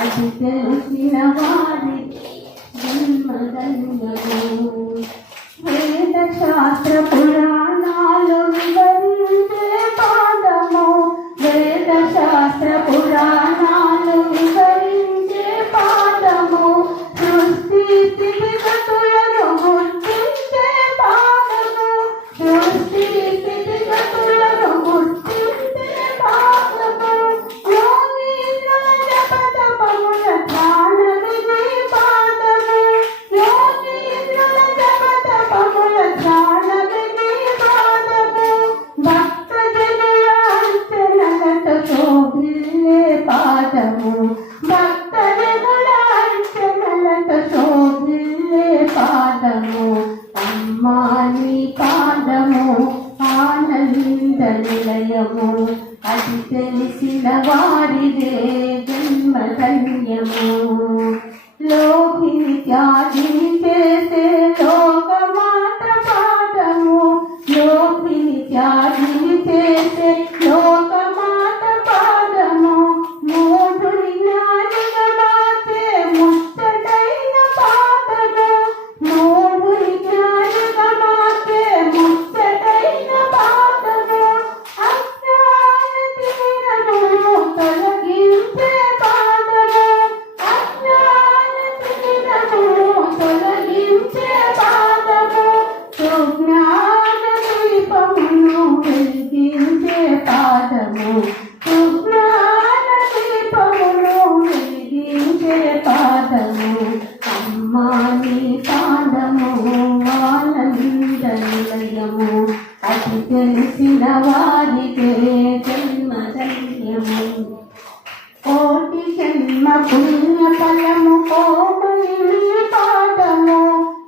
అది తెలిసిన వారి జన్మధన్యము. వేద శాస్త్ర పురాణాలు వివరించే పాదము, వేద శాస్త్ర పురాణాలు వివరించే పాదము, సృష్టి స్థితిగతులను గుర్తించే పాదము, సృష్టి స్థితిగతులను గుర్తించే పాదము. యోగీంద్రుల జపతపముల ధ్యాన విధి పాదము, యోగీంద్రుల జపతపముల ధ్యాన విధి పాదము. భక్తజనుల అంచనలతో శోభిల్లే పాదము, భక్తజనుల అంచనలతో శోభిల్లే పాదము. అమ్మా నీ పాదము ఆనంద నిలయము, అది తెలిసిన వారిదే జన్మధన్యము. లోకిని త్యాగిని చేసే లోకమాత పాదము, లోకిని త్యాగిని చేసే లోకమాత పాదము. మూఢుని జ్ఞానిగా మార్చే ముచ్చటైన పాదము, మూఢుని జ్ఞానిగా మార్చే ముచ్చటైన పాదము. అజ్ఞాన తిమిరమును తొలగించే పాదము, అజ్ఞాన తిమిరమును తొలగించే పాదము. సుజ్ఞాన దీపమును వెలిగించే పాదము, సుజ్ఞాన దీపమును వెలిగించే పాదము. అమ్మా నీ పాదము ఆనంద నిలయము, అది తెలిసిన వారికే జన్మధన్యము. కోటి జన్మ పుణ్య ఫలము కోమలి నీ పాదము,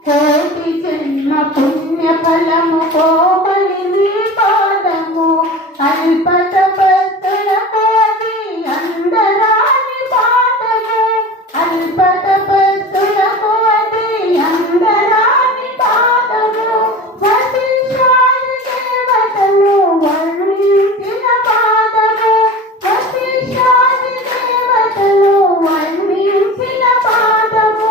కోటి జన్మ పుణ్య ఫలము కోమలి నీ పాదము. అల్పత భక్తులకు అది అందరాని పాదము, అల్పత భక్తులకు అది అందరాని పాదము. వశిష్ఠాది దేవతలు వర్ణించిన పాదము, వశిష్ఠాది దేవతలు వర్ణించిన పాదము.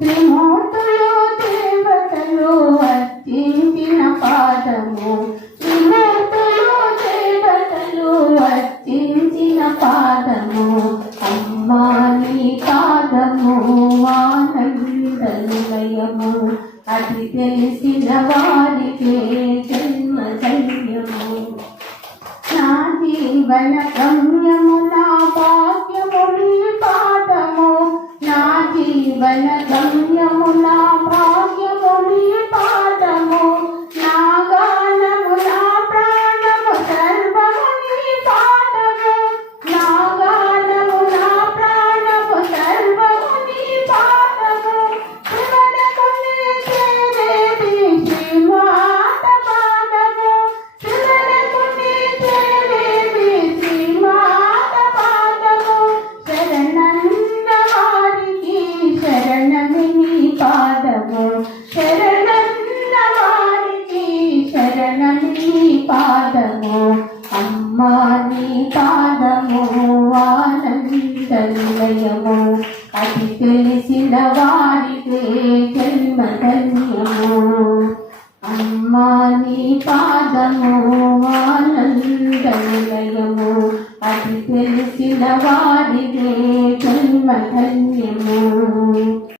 త్రిమూర్తులు దేవతలు అర్చించిన పాదము, త్రిమూర్తులు దేవతలు అర్చించిన పాదము. అమ్మా నీ పాదము ఆనంద నిలయము, అది తెలిసిన వారికే జన్మధన్యము. నా జీవన గమ్యము నా భాగ్యము నీ పాదము, నా జీవన గమ్యము నా భాగ్యము నీ పాదము. నా గానము నా ప్రాణము సర్వము నీ పాదము, నా గానము నా ప్రాణము సర్వము నీ పాదము. శివనకుని చేరేది శ్రీమాత పాదము, శివనకుని చేరేది శ్రీమాత పాదము. శరణన్న వారికి శరణమి నీ పాదము, శరణన్న వారికి శరణమి నీ పాదము. అమ్మా నీ పాదము ఆనంద నిలయము, అది తెలిసిన వారికే జన్మధన్యము. అమ్మా నీ పాదము ఆనంద నిలయము, అది తెలిసిన వారికే జన్మధన్యము.